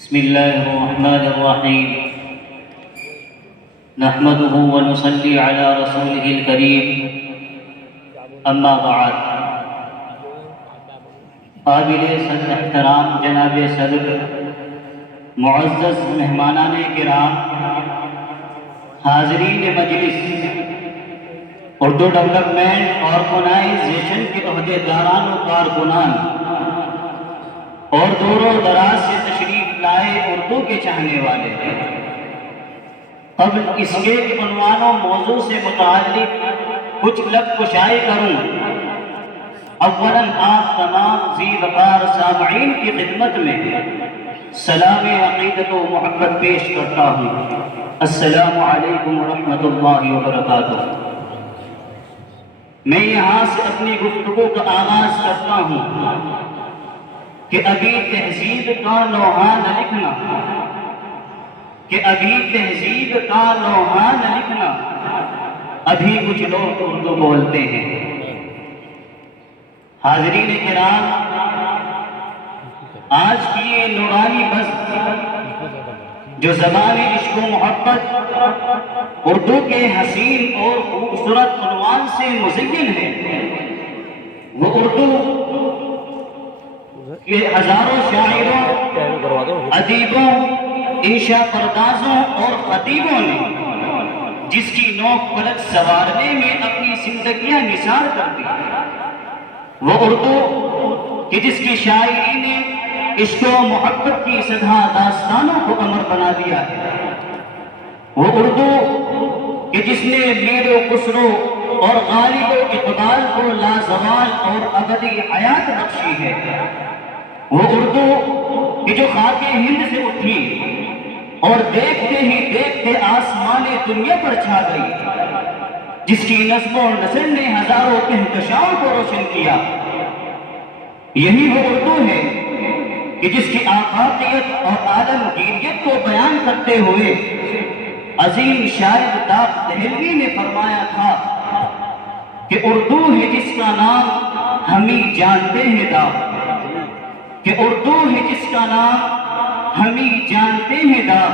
بسم الله الرحمن الرحيم نحمده ونصلي على رسوله الكريم اما بعد قابل صدر احترام جناب صدر، معزز مہمانان کرام، حاضرین مجلس، اردو ڈیولپمنٹ آرگنائزیشن کے عہدیداران و کارکنان اور دور و دراز سے تشریف لائے اردو کے چاہنے والے ہیں، قبل اس کے عنوان و موضوع سے متعلق کچھ لب کشائی کروں، اولاً آپ تمام ذی وقار سامعین کی خدمت میں سلام عقیدت و محبت پیش کرتا ہوں۔ السلام علیکم ورحمۃ اللہ وبرکاتہ۔ میں یہاں سے اپنی گفتگو کا آغاز کرتا ہوں کہ ابھی تہذیب کا لوحہ نہ لکھنا، ابھی کچھ لوگ اردو بولتے ہیں۔ حاضرین کرام، آج کی یہ نورانی بزم جو زبان عشق و محبت اردو کے حسین اور خوبصورت عنوان سے مزین ہے، وہ اردو کہ ہزاروں شاعروں، ادیبوں، انشا پردازوں اور خطیبوں نے جس کی نوک پلک سنوارنے میں اپنی زندگیاں نثار کر دی، وہ اردو کہ جس کی شاعری نے عشق و محبت کی سدھا داستانوں کو امر بنا دیا ہے، وہ اردو کہ جس نے میر و خسرو اور غالب و اقبال کو لازوال اور ابدی حیات بخشی ہے، وہ اردو کہ جو خاک ہند سے اٹھی اور دیکھتے ہی دیکھتے آسمان دنیا پر چھا گئی، جس کی نظم و نثر نے ہزاروں کہکشاؤں کو روشن کیا، یہی وہ اردو ہے کہ جس کی آفاقیت اور عالمگیریت کو بیان کرتے ہوئے عظیم شاعر داغ دہلوی نے فرمایا تھا کہ اردو ہے جس کا نام ہم ہی جانتے ہیں داغ، کہ اردو ہے جس کا نام ہم ہی جانتے ہیں داغ،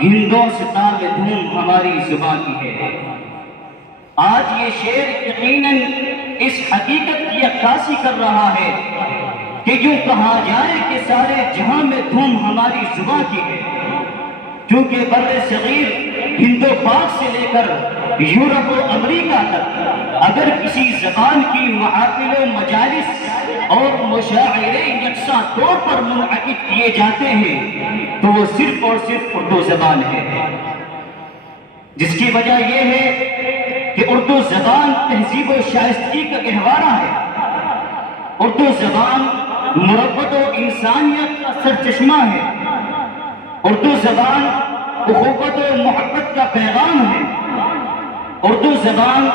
ہندوں سے تاب دھوم ہماری زبان کی ہے۔ آج یہ شعر یقیناً اس حقیقت کی عکاسی کر رہا ہے کہ یوں کہا جائے کہ سارے جہاں میں دھوم ہماری زبان کی ہے، کیونکہ بر صغیر ہند و پاک سے لے کر یورپ و امریکہ تک اگر کسی زبان کی محافل و مجالس اور مشاعرے یکساں طور پر منعقد کیے جاتے ہیں تو وہ صرف اور صرف اردو زبان ہے، جس کی وجہ یہ ہے کہ اردو زبان تہذیب و شائستگی کا گہوارہ ہے، اردو زبان مربت و انسانیت کا سرچشمہ ہے، اردو زبان اخوت و محبت کا پیغام ہے، اردو زبان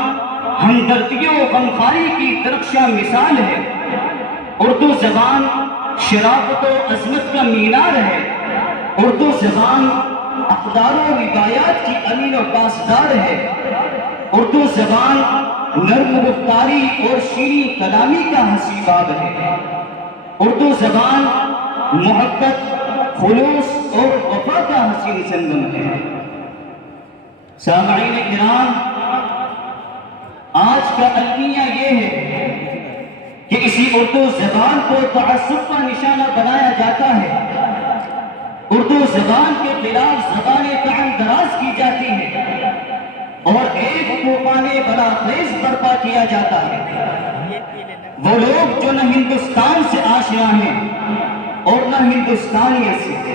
ہمدردی و غمخواری کی درخشاں مثال ہے، اردو زبان شرافت و عظمت کا مینار ہے، اردو زبان اقدار و روایات کی امین و پاسدار ہے، اردو زبان نرم گفتاری اور شیریں کلامی کا حسین باب ہے، اردو زبان محبت، خلوص اور وفا کا حسین سنگم ہے۔ سامعین کرام، آج کا المیہ یہ ہے کہ اسی اردو زبان کو تعصب کا نشانہ بنایا جاتا ہے، اردو زبان کے خلاف زبانیں طعن دراز کی جاتی ہے اور ایک طوفان بلاخیز برپا کیا جاتا ہے۔ وہ لوگ جو نہ ہندوستان سے آشنا ہیں اور نہ ہندوستانیت سے،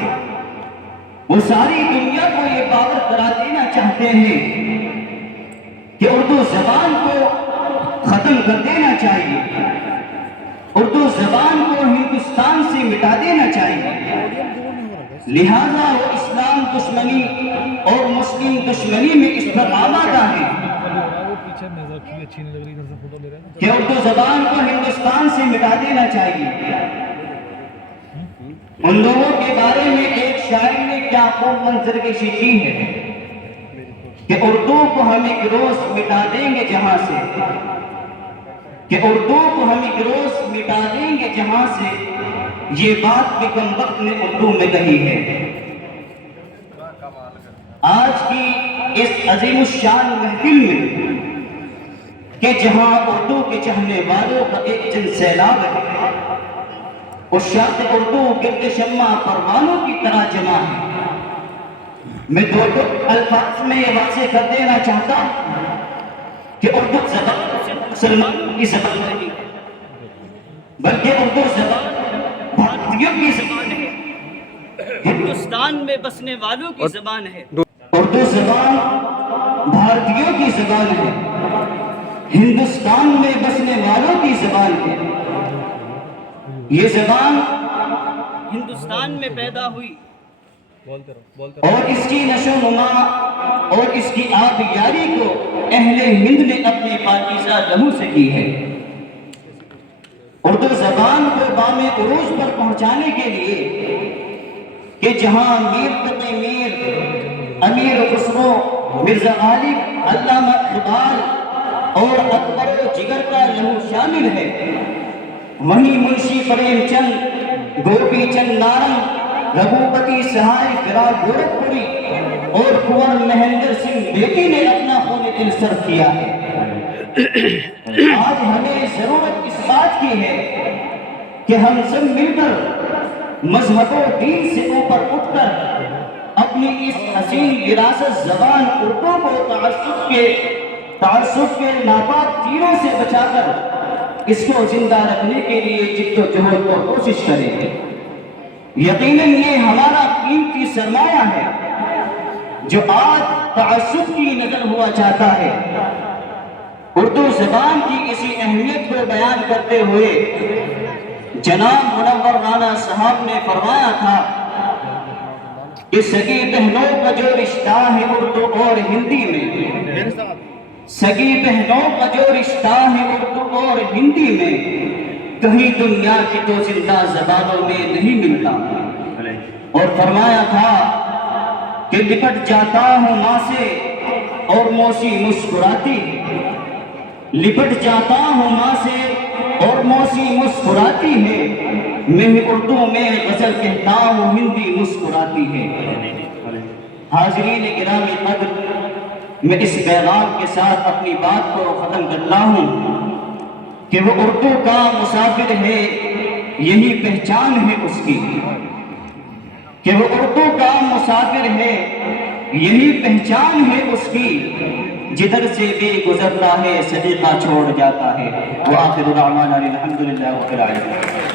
وہ ساری دنیا کو یہ باور کرا دینا چاہتے ہیں کہ اردو زبان کو ختم کر دینا چاہیے، اردو زبان کو ہندوستان سے مٹا دینا چاہیے، لہذا وہ اسلام دشمنی اور مسلم دشمنی میں اس پر آمادہ ہے کہ اردو زبان کو ہندوستان سے مٹا دینا چاہیے۔ ان لوگوں کے بارے میں ایک شاعر نے کیا خوب منظرکشی کی ہے کہ اردو کو ہم ایک روز مٹا دیں گے جہاں سے، کہ اردو کو ہم ایک روز مٹا دیں گے جہاں سے، یہ بات بھی کم وقت نے اردو میں کہی ہے۔ آج کی اس عظیم الشان محفل میں کہ جہاں اردو کے چاہنے والوں کا ایک جن سیلاب ہے، عشاق اردو گرد شمع پروانوں کی طرح جمع ہے، میں دو الفاظ میں یہ واضح کر دینا چاہتا ہوں کہ اردو زبان مسلمانوں کی زبان نہیں ہے، بلکہ اردو زبان بھارتیوں کی زبان ہے، ہندوستان میں بسنے والوں کی زبان ہے۔ اردو زبان بھارتیوں کی زبان ہے، ہندوستان میں بسنے والوں کی زبان ہے۔ یہ زبان ہندوستان میں پیدا ہوئی اور اس کی نشو و نما اور اس کی آبیاری کو اہل ہند نے اپنے پاکیزہ لہو سے کی ہے۔ اردو زبان کو بام عروج پر پہنچانے کے لیے کہ جہاں میر تقی میر، امیر خسرو، مرزا غالب، علامہ اقبال اور اکبر و جگر کا لہو شامل ہے، وہیں منشی پریم چند، گوپی چند نارنگ، رگھوپتی سہائے فراق گورکھپوری اور کنور مہندر سنگھ بیٹی نے اپنا خون دل صرف کیا ہے۔ آج ہمیں ضرورت اس بات کی ہے کہ ہم سب مل کر مذہب و دین سے اوپر اٹھ کر اپنی اس حسین وراثت زبان اردو کو تعصب کے ناپاک تیروں سے بچا کر اس کو زندہ رکھنے کے لیے جد و جہد اور کوشش کریں گے۔ یقیناً یہ ہمارا قیمتی سرمایہ ہے جو آج تعصب کی نظر ہوا چاہتا ہے۔ اردو زبان کی اسی اہمیت کو بیان کرتے ہوئے جناب منور رانا صاحب نے فرمایا تھا کہ سگی بہنوں کا جو رشتہ ہے اردو اور ہندی میں، سگی بہنوں کا جو رشتہ ہے اردو اور ہندی میں، کہیں دنیا کی تو زندہ زبانوں میں نہیں ملتا۔ اور فرمایا تھا کہ لپٹ جاتا ہوں ماں سے اور موسی مسکراتی، لپٹ جاتا ہوں ماں سے اور موسی مسکراتی ہے، میں اردو میں غزل کہتا ہوں ہندی مسکراتی ہے۔ حاضرین گرامی قدر، میں اس پیغام کے ساتھ اپنی بات کو ختم کرتا ہوں کہ وہ اردو کا مسافر ہے، یہی پہچان ہے اس کی، کہ وہ اردو کا مسافر ہے، یہی پہچان ہے اس کی، جدھر سے بھی گزرتا ہے صدیقہ چھوڑ جاتا ہے۔ وآخر دعوانا الحمدللہ رب العالمین۔